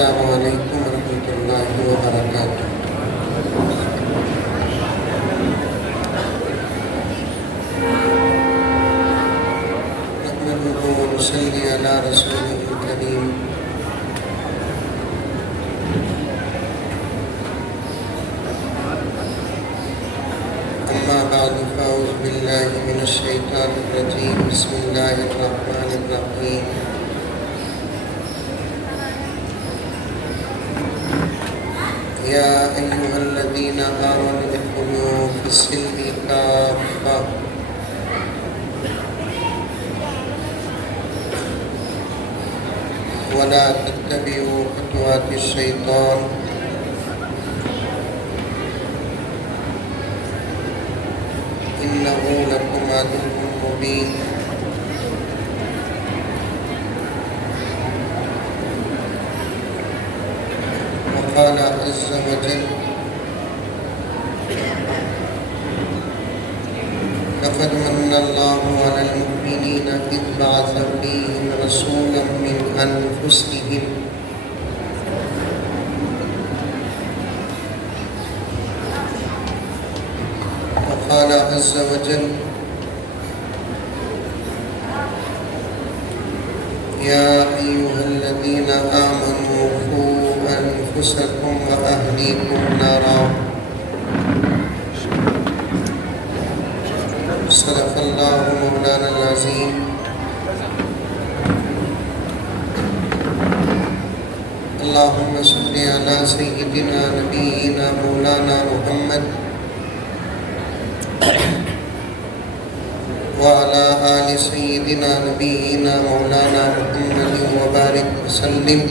السلام علیکم ورحمۃ اللہ وبرکاتہ۔ نحمده ونصلي علی رسوله الکریم۔ اما بعد فاعوذ باللہ من الشیطان الرجیم، بسم اللہ الرحمن الرحیم۔ یا ایہا الذین آمنوا ادخلوا فی السلم کافۃ ولا تتبعوا خطوات الشیطان انہ لکم عدو مبین۔ وقال عز وجل لقد من اللہ علی المؤمنین اذ بعث فیہم رسولا من انفسہم وقال عز وجل یا ایہا الذین آمنوا قوا انفسکم واہلیکم نارا۔ صدق اللہ مولانا العظیم۔ اللہم صلی علی سیدنا نبینا مولانا محمد وعلی آل سیدنا نبینا مولانا محمد وبارک وسلم۔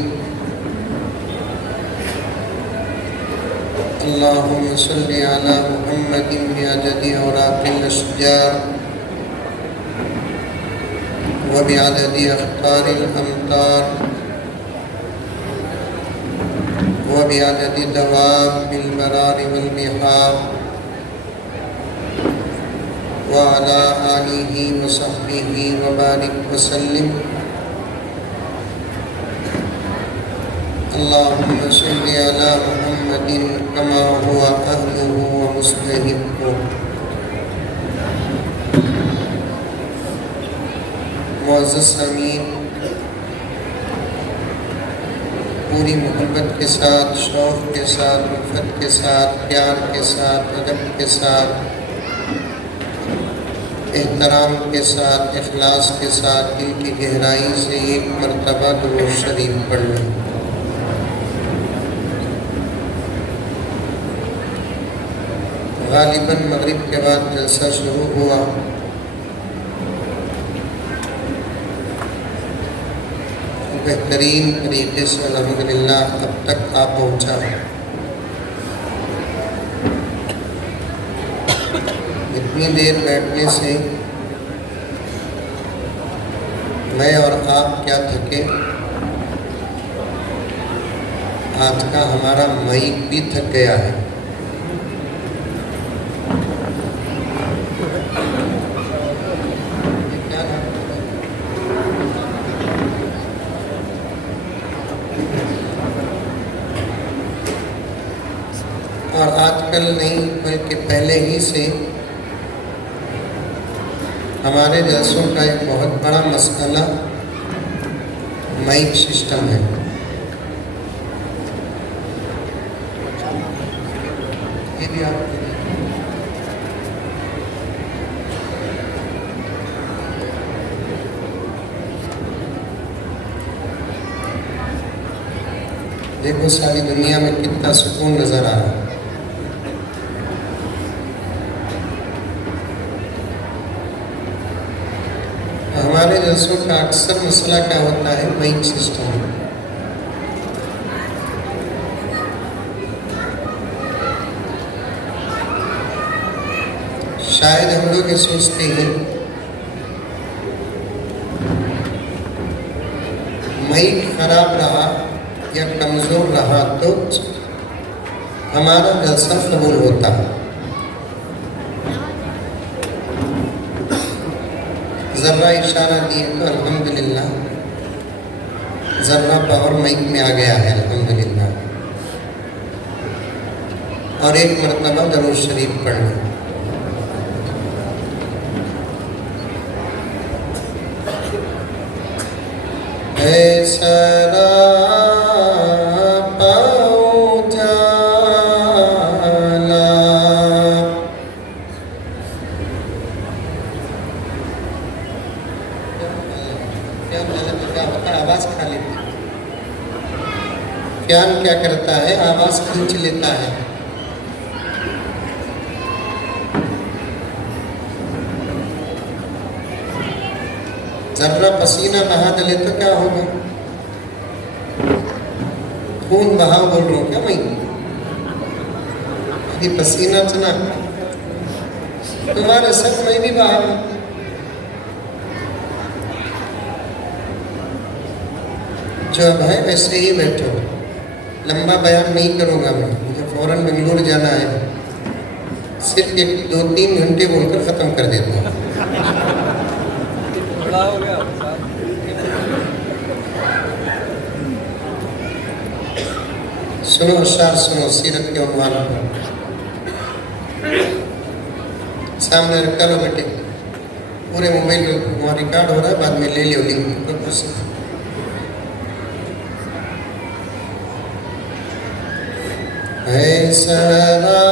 اللہم صلی علی محمد بعدد اوراق الاشجار وبعدد اخطار الامطار وبعدد دواب البرار والبحار وعلى آلہ وصحبہ وبارک وسلم۔ اللہم صلی علی محمد کما هو اہلہ ومستحق۔ معزز سامعین، پوری محبت کے ساتھ، شوق کے ساتھ، رفت کے ساتھ، پیار کے ساتھ، ادب کے ساتھ، احترام کے ساتھ، اخلاص کے ساتھ، دل کی گہرائی سے ایک مرتبہ درود شریف پڑھ لیں۔ غالباً مغرب کے بعد جلسہ شروع ہوا، بہترین طریقے سے الحمدللہ اب تک آ پہنچا۔ اتنی دیر بیٹھنے سے میں اور آپ کیا تھکے، آج کا ہمارا مائک بھی تھک گیا ہے۔ اور آج کل نہیں بلکہ پہلے ہی سے ہمارے جلسوں کا ایک بہت بڑا مسئلہ مائک سسٹم ہے۔ یہ بھی آپ دیکھو ساری دنیا میں کتنا سکون نظر آ رہا ہے۔ ہمارے جلسوں کا اکثر مسئلہ کیا ہوتا ہے؟ Mic system. شاید ہم لوگ یہ سوچتے ہیں مائک خراب رہا یا کمزور رہا تو ہمارا جلسہ قبول ہوتا ہے۔ ذرہ اشارہ دیے تو الحمدللہ ذرہ پاور مائک میں آ گیا ہے الحمدللہ. اور ایک مرتبہ درود شریف پڑھ لیں. اے سراپا اجالا کیا ہوتا ہے؟ آواز کھا لیتی. فیان کیا کرتا ہے؟ آواز کھینچ لیتا ہے. ذرہ پسینہ بہا ڈلے تو کیا ہوگا؟ خون بہاؤ بول رہا ہوں کیا میں؟ یعنی پسینہ چنا تمہارے سر میں بھی بہا. جو اب ہے ویسے ہی بیٹھو. لمبا بیان نہیں کروں گا میں، مجھے فوراً بنگلور جانا ہے. صرف 2-3 گھنٹے بول کر ختم کر دیتا ہوں. سنو اشعار، سنو سیرت کے عنوان پر. سامنے رکھا لو بیٹے، پورے موبائل وہاں ریکارڈ ہو رہا ہے، بعد میں لے لیو لنک. اے سراپا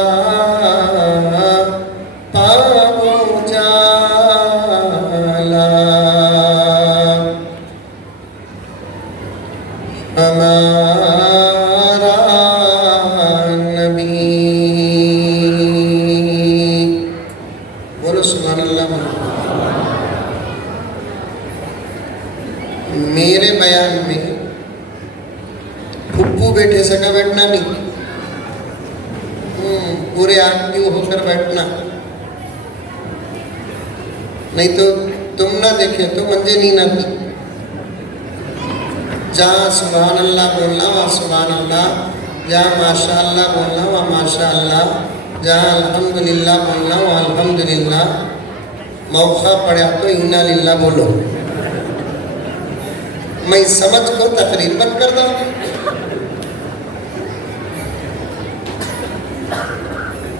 اجالا ہمارا نبی. بولو سبحان اللہ. میرے بیان میں پھپھو بیٹھے سکا بیٹھنا نہیں، پورے ایکٹیو ہو کر بیٹھنا. نہیں تو تم نہ دیکھے تو منجے نہیں آتی. جہاں سبحان اللہ بولنا وہاں سبحان اللہ، جہاں ماشاء اللہ بولنا وہاں ماشاء اللہ، جہاں الحمدللہ بولنا وہاں الحمدللہ. موقع پڑا تو انا للہ بولو. میں سمجھ کو تقریر بند کر دوں.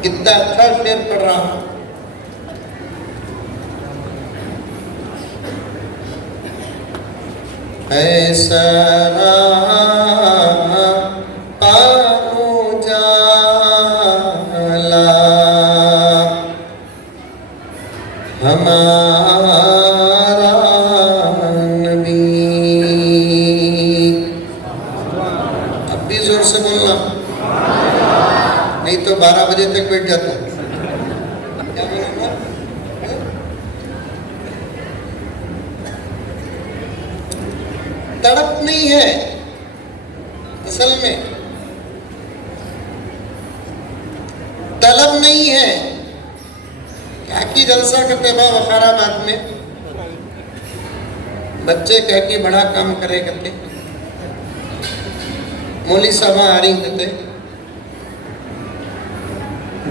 کتنا اچھا شعر پڑھ رہا ہوں. اے سراپا اجالا ہمارا نبی. اب بھی زور سے بولنا، نہیں تو 12 بجے تک بیٹھ جاتا ہوں. کیا بولوں گا؟ تڑپ نہیں ہے اصل میں، طلب نہیں ہے. کیا کی جلسہ کرتے بابا وقارآباد میں بچے کہہ کے بڑا کام کرے کرتے. مولوی صاحب آ رہی کہتے،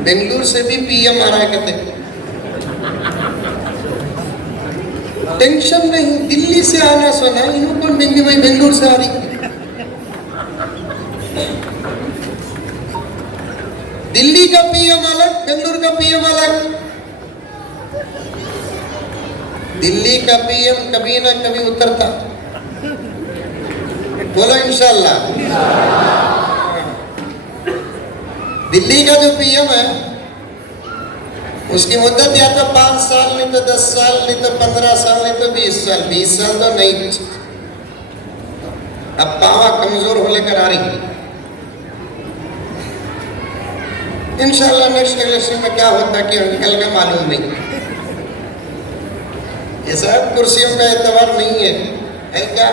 بنگلور سے بھی پی ایم آ رہا ہے کہتے. ٹینشن نہیں، دلی سے آنا سنا انہوں کو بنگلور سے آ رہی. دلی کا پی ایم الگ، بنگلور کا پی ایم الگ. دلی کا پی ایم کبھی نہ کبھی اترتا. بولو انشاءاللہ. دلی کا جو پی ایم ہے اس کی مدت یا تو 5 سال، نہیں تو 10 سال، نہیں تو 15 سال، نہیں تو 20 سال. 20 سال تو نہیں. اب پاوا کمزور ہو لے کر آ رہی. انشاءاللہ نیکسٹ الیکشن میں کیا ہوتا کہ نکل کا معلوم نہیں. یہ صاحب کرسیوں کا اعتبار نہیں ہے کیا؟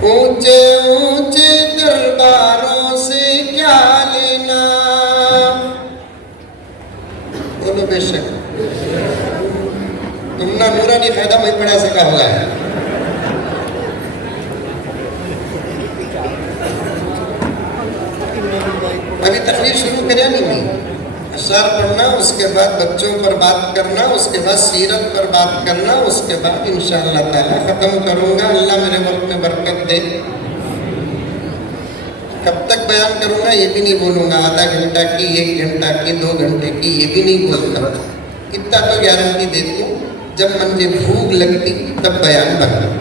اونچے اونچے درباروں سے کیا لینا. بولو بے شک تم نہ نورانی فائدہ میں پڑھا سکا ہوگا ہے. ابھی تقریر شروع کریا نہیں میں، اشعار پڑھنا، اس کے بعد بچوں پر بات کرنا، اس کے بعد سیرت پر بات کرنا، اس کے بعد انشاءاللہ تعالی ختم کروں گا۔ اللہ میرے وقت میں برکت دے۔ کب تک بیان کروں گا یہ بھی نہیں بولوں گا، آدھا گھنٹہ کی، 1 گھنٹہ کی، 2 گھنٹے کی، یہ بھی نہیں بولتا۔ اتنا تو گارنٹی دیتی ہوں، جب من میں بھوک لگتی تب بیان بنتا۔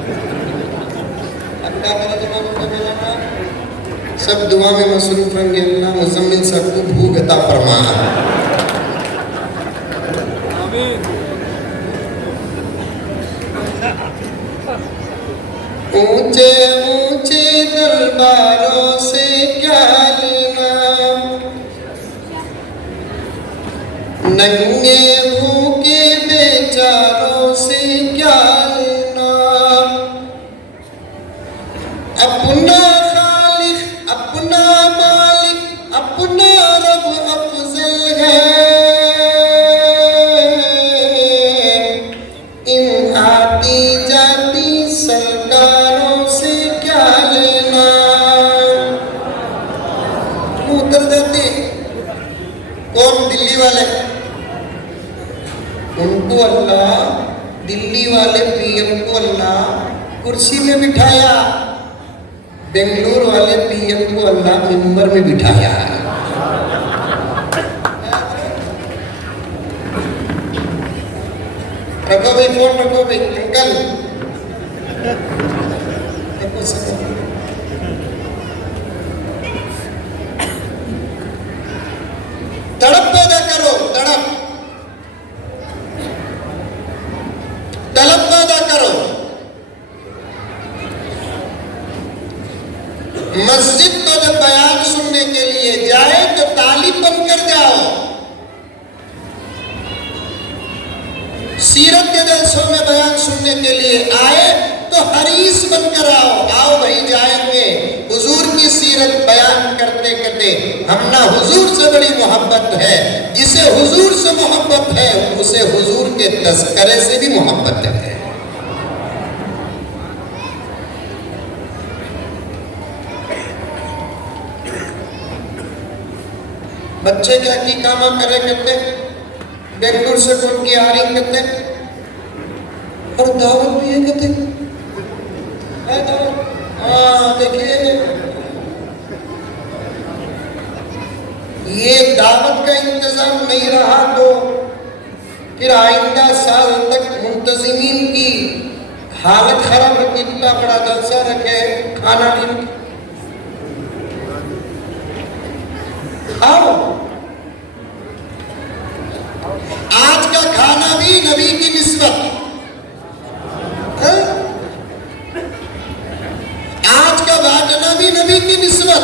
سب دعا میں مصروف رہیں گے، اللہ مزمل سب کو بھوک عطا فرما۔ اونچے اونچے درباروں سے کیا لینا، ننگے بھوکے بیچاروں سے کیا لینا، اپنا خالق اپنا مالک اپنا رب افضل ہے، ان آتی جاتی سرکاروں سے کیا لینا۔ اتر جاتے کون؟ دلی والے، ان کو اللہ، دلی والے پی ایم کو اللہ کرسی میں بٹھایا، بنگلور والے پی ایم کو اللہ منبر میں بٹھایا۔ رکھو بھائی فون، رکھو بھائی انکل، تڑپ پیدا کرو، تڑپ، طلب پیدا کرو۔ مسجد کو جب بیان سننے کے لیے جائے تو طالب بن کر جاؤ، سیرت کے جلسوں میں بیان سننے کے لیے آئے تو حریص بن کر آؤ۔ آؤ بھائی جائیں گے، حضور کی سیرت بیان کرتے کرتے ہم نہ حضور سے بڑی محبت ہے، جسے حضور سے محبت ہے اسے حضور کے تذکرے سے بھی محبت ہے۔ بچے کیا کی کاما کرے کرتے، بنگلور سے کون کی آ رہی کرتے، اور دعوت بھی ہے کہتے، دیکھیے یہ دعوت کا انتظام نہیں رہا تو پھر آئندہ سال تک منتظمین کی حالت خراب رکھی، اتنا بڑا جلسہ رکھے کھانا نہیں۔ آؤ، آج کا کھانا بھی نبی کی نسبت، آج کا بانٹنا بھی نبی کی نسبت،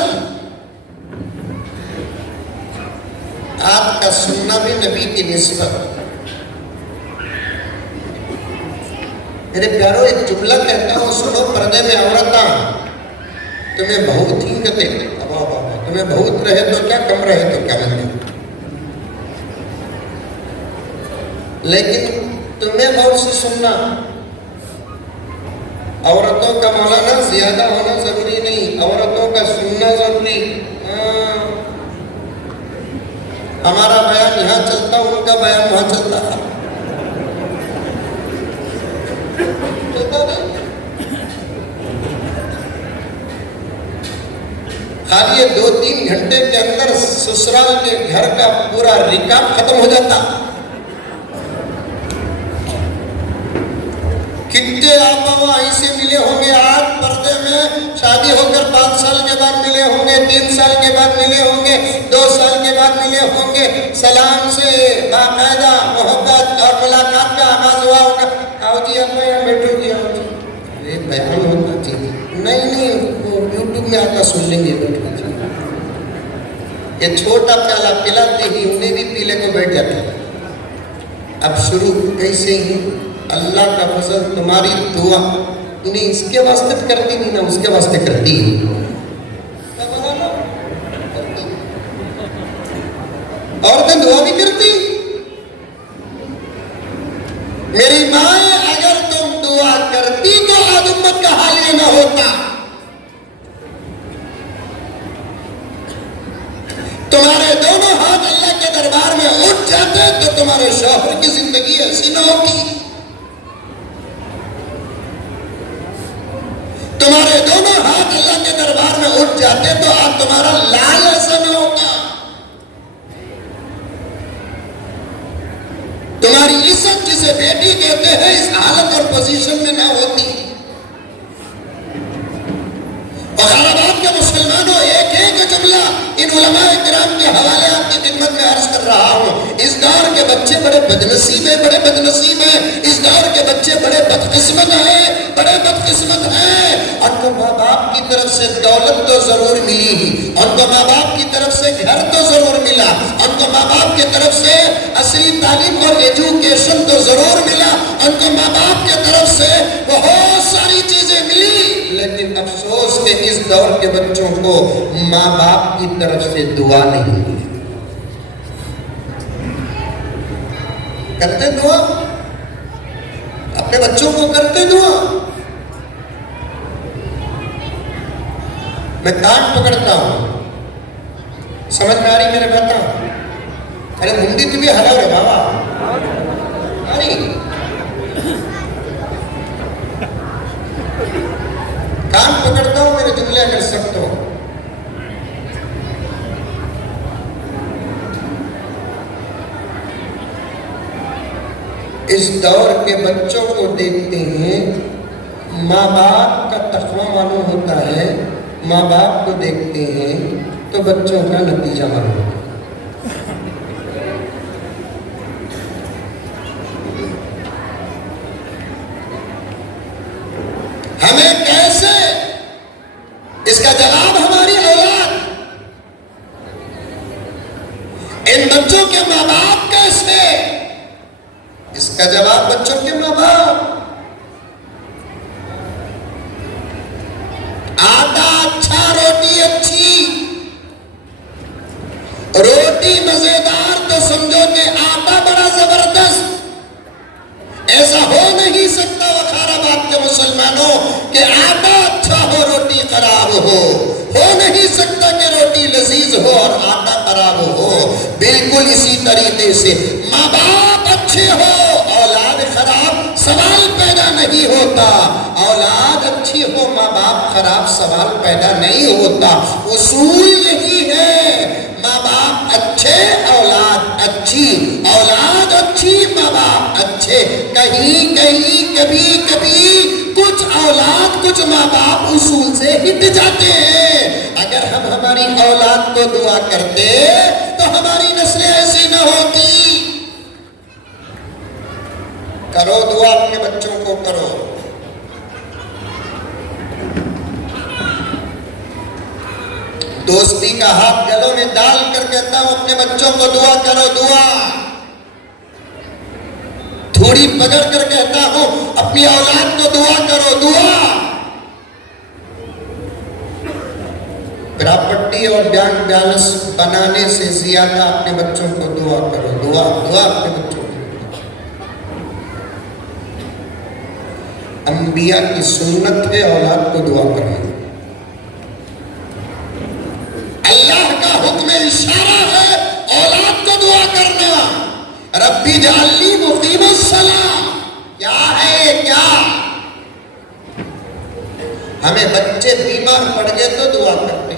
آج کا سننا بھی نبی کی نسبت۔ میرے پیارو ایک جملہ کہتا ہوں سنو، پردے میں عورتاں تمہیں بہت ہی کہتے، تمہیں بہت رہے تو کیا، کم رہے تو کیا مطلب، لیکن تمہیں غور سے سننا، عورتوں کا مولانا زیادہ ہونا ضروری نہیں، عورتوں کا سننا ضروری۔ ہمارا بیان یہاں چلتا، ان کا بیان وہاں چلتا ہے، خالی یہ 2-3 گھنٹے کے اندر سسرال کے گھر کا پورا ریکارڈ ختم ہو جاتا۔ کتنے آپا وہاں سے ملے ہوں گے آج پردے میں، شادی ہو کر 5 سال کے بعد ملے ہوں گے، 3 سال کے بعد ملے ہوں گے، 2 سال کے بعد ملے ہوں گے، سلام سے باقاعدہ محبت اور ملاقات کا آغاز ہوا ہوگا۔ آؤ جی آپ یہاں بیٹھو جی، آؤ جی، یہ بیان ہوتا جی، نہیں وہ یوٹیوب میں آتا سن لیں گے، بیٹھو جی۔ یہ چھوٹا پیالہ پلاتے ہی انہیں بھی پیلے کو بیٹھ جاتا۔ اب شروع کیسے ہی اللہ کا فضل، تمہاری دعا انہیں اس کے واسطے کرتی نہیں نا، اس کے واسطے کرتی ہے، عورتیں دعا بھی کرتی۔ میری ماں اگر تم دعا کرتی تو آج امت کا حال یہ نہ ہوتا۔ تمہارے دونوں ہاتھ اللہ کے دربار میں جاتے تو تمہارے شوہر کی زندگی ایسی نہ ہوتی، تمہارے دونوں ہاتھ اللہ کے دربار میں اٹھ جاتے تو آج تمہارا لال ایسا نہ ہوتا، تمہاری عزت جسے بیٹی کہتے ہیں اس حالت اور پوزیشن میں نہ ہوتی۔ بخار آباد کے مسلمانوں، ایک ایک جملہ ان علماء کرام کے حوالے آپ کی خدمت میں عرض کر رہا ہوں۔ اس دور کے بچے بڑے بدنصیب ہیں، بڑے بدنصیب ہیں، اس دور کے بچے بڑے بدقسمت ہیں، بڑے بدقسمت ہیں۔ ان کو ماں باپ کی طرف سے دولت تو ضرور ملی ہی، ان کو ماں باپ کی طرف سے گھر تو ضرور ملا، ان کو ماں باپ کی طرف سے اصلی تعلیم اور ایجوکیشن تو ضرور ملا، ان کو ماں باپ کی طرف سے بہت ساری چیزیں ملی، لیکن افسوس کہ اس دور کے بچوں کو ماں باپ کی طرف سے دعا نہیں ملی۔ کرتے دعا؟ اپنے بچوں کو کرتے دعا؟ میں کان پکڑتا ہوں، سمجھ میں آ رہی میرے بات؟ ارے منڈی تو بھی ہلاو رے بابا، کان پکڑتا ہوں، میرے جملے اگر سکتا ہوں۔ اس دور کے بچوں کو دیکھتے ہیں، ماں باپ کا تقویٰ معلوم ہوتا ہے، ماں باپ کو دیکھتے ہیں تو بچوں کا نتیجہ معلوم ہوتا ہے۔ ہمیں کیسے اس کا جواب ہماری اولاد، ان بچوں کے ماں باپ کیسے، اس کا جواب بچوں کے ماں باپ۔ آٹا اچھا، روٹی اچھی، روٹی مزیدار تو سمجھو کہ آٹا بڑا زبردست۔ ایسا ہو نہیں سکتا وقار آباد کے مسلمانوں کہ آٹا اچھا ہو روٹی خراب ہو نہیں سکتا کہ روٹی لذیذ ہو اور آٹا خراب ہو۔ بالکل اسی طریقے سے ماں باپ اچھے ہو، اولاد خراب، سوال پیدا نہیں ہوتا۔ اولاد اچھی ہو، ماں باپ خراب، سوال پیدا نہیں ہوتا۔ اصول یہی ہے، ماں باپ اچھے، اولاد اچھی، اولاد اچھی، ماں باپ اچھے۔ کہیں کہیں کبھی کبھی کچھ اولاد کچھ ماں باپ اصول سے ہٹ جاتے ہیں۔ اگر ہم ہماری اولاد کو دعا کرتے تو ہماری نسلیں ایسی نہ ہوتی۔ کرو دعا، اپنے بچوں کو کرو۔ دوستی کا ہاتھ گلوں میں ڈال کر کہتا ہوں اپنے بچوں کو دعا کرو، دعا۔ تھوڑی پکڑ کر کہتا ہوں اپنی اولاد کو دعا کرو، دعا۔ پراپرٹی اور بینک بیلنس بنانے سے زیادہ اپنے بچوں کو دعا کرو، دعا، دعا اپنے بچوں کو۔ انبیاء کی سنت ہے اولاد کو دعا کرنا۔ اللہ کا حکم اشارہ ہے اولاد کو دعا کرنا۔ ربی جعلنی مقیم الصلاۃ، کیا ہے کیا؟ ہمیں بچے بیمار پڑ گئے تو دعا کرتے،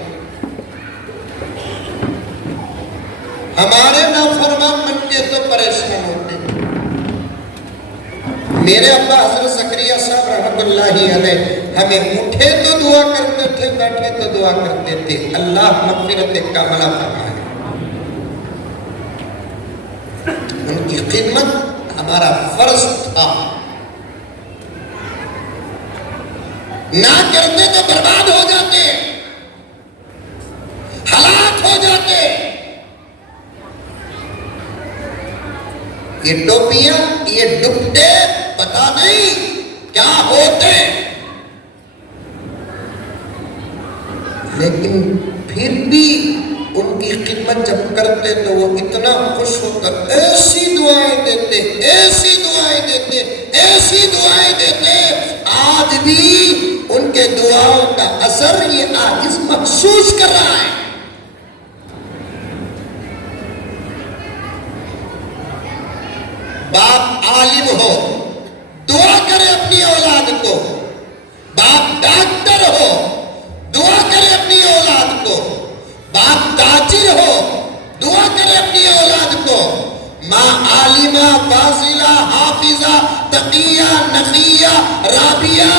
ہمارے نافرمان بن کے تو پریشان ہوتے۔ میرے ابا حضرت زکریا صاحب رحمۃ اللہ علیہ ہمیں اٹھے تو دعا کرتے تھے، بیٹھے تو دعا کرتے تھے، اللہ مغفرت کاملہ فرمائے۔ ان کی خدمت ہمارا فرض تھا، نہ کرتے تو برباد ہو جاتے، ہلاک ہو جاتے۔ یہ ٹوپیاں، یہ ڈپٹے پتا نہیں کیا ہوتے، لیکن پھر بھی ان کی خدمت جب کرتے تو وہ اتنا خوش ہو کر ایسی دعائیں دیتے، ایسی دعائیں دیتے، ایسی دعائیں دیتے۔ آج بھی ان کے دعاؤں کا اثر یہ عاجز محسوس کر رہا ہے۔ باپ عالم ہو دعا کرے اپنی اولاد کو، باپ ڈاکٹر ہو دعا کرے اپنی اولاد کو، باپ تاجر ہو دعا کرے اپنی اولاد کو، ماں عالمہ فاضلہ حافظہ تقیہ نقیہ رابیہ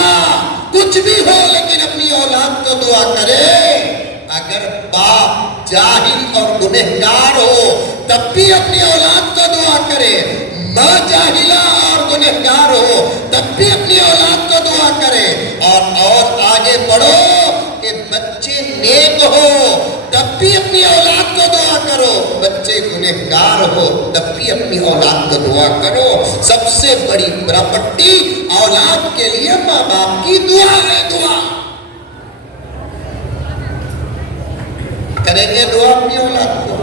کچھ بھی ہو لیکن اپنی اولاد کو دعا کرے۔ اگر باپ جاہل اور گنہگار ہو تب بھی اپنی اولاد کو دعا کرے، ماں جاہلہ اور گنہگار ہو تب بھی اپنی اولاد کو دعا کرے، اور آگے بڑھو کہ بچے نیک ہو تب بھی اپنی اولاد کو دعا کرو، بچے گنہگار ہو تب بھی اپنی اولاد کو دعا کرو۔ سب سے بڑی پراپرٹی اولاد کے لیے ماں باپ کی دعا ہے۔ دعا کریں گے دعا اپنی اولاد کو؟